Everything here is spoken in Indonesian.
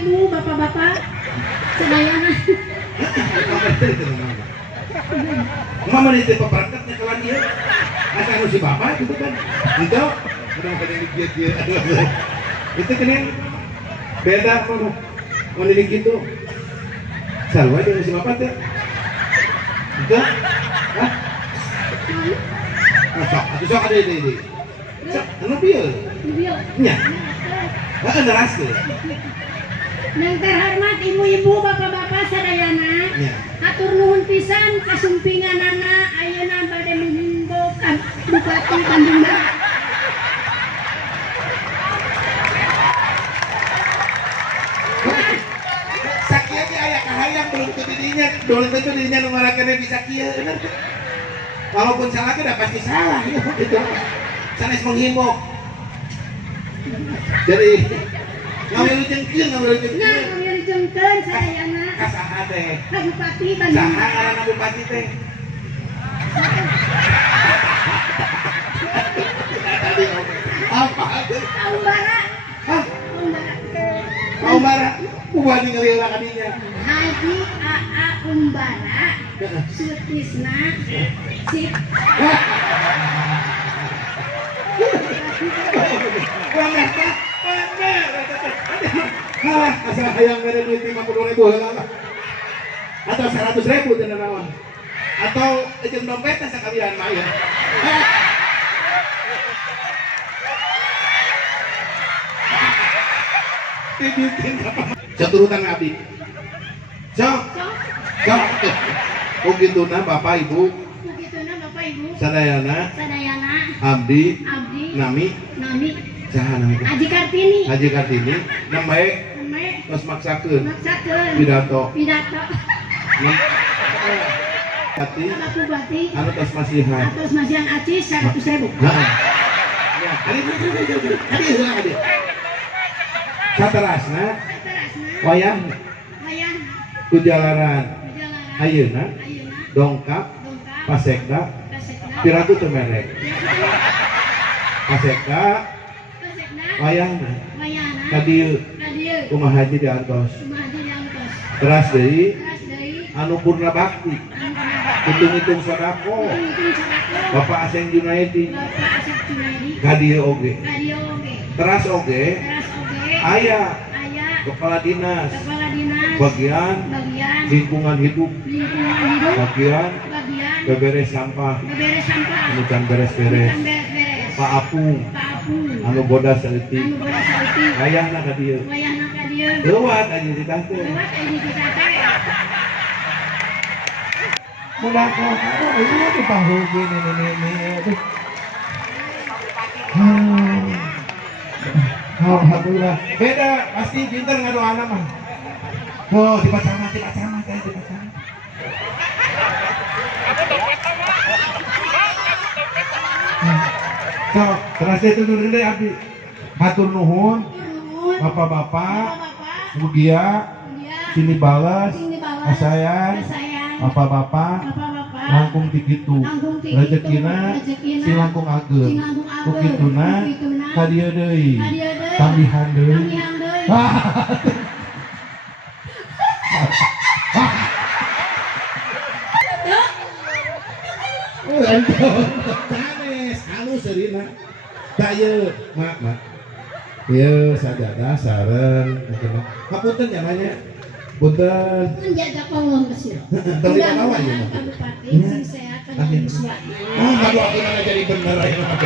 ibu-ibu, bapak-bapak, sedayana. Mama itu peperangkatnya kalau dia, asal anu si bapak itu kan, itu udah kadang dia, itu kan yang beda mana, mana gitu, selalu aja si bapak tuh, itu, ah, sok ada ini, sok, anu biar, nya, ada rasa. Yang terhormat ibu-ibu, bapak-bapak, sadayana. Atur nuhun pisan kasumpinganana ayeuna bade mimbokan Bupati Bandung Barat. Sakia ge aya kahayang belum tentu dirinya nu ngarakeun bisa kieu bener. Walaupun salah kan pasti salah ya gitu. Sanes menghimbau. Jadi ngawilujengkeun sadayana. Ka saha teh? Ka Bupati Bandung. Saha ngaranna bupati teh? Apa? Paumbara. Hah? Paumbara. Paumbara? Kumaha ningali urang kadinya? Haji AA Umbara. Sutrisna. Sip. Asal hayang mere duit 50.000 heula atau 100.000 teh naon atau jeung dompetna sakalian mah ya dibikin apa saturutan abdi sok begituna bapak ibu sadayana abdi nami saha nami Haji Kartini nambae tos maksakeun pidato hati anu tos masihan acis 100.000. Hadi saterasna wayang kujalaran ayeuna dongkap pasekda piratu teu merek pasekda wayangna kadieu kumaha haji diantos teras deui anu purna bakti hitung-hitung sodako Bapak Aseng Junaidi kadieu oge teras oge aya kepala dinas bagian lingkungan hidup bagian beberes sampah anu can beres-beres Pak Apung anu bodas saleutik ayahna ka dieu leuwat aja di tah teh mudah kok ini di pahuge nenek alhamdulillah beda pasti pinter ngadoana mah oh dipacama teh dipacama sok terasa itu dulu deh abdi hatur nuhun bapak-bapak mugia sini balas asayang bapak-bapak langkung ti kitu rezekina si langkung ageun ku kituna ka dieu deui tambihan deui halus serina daya mak ieu sajadah sareng hapunten nyananya punten menjaga Allah kesir mudah-mudahan ya Kabupaten sing sehat kan ngadu aku jadi bener aja mah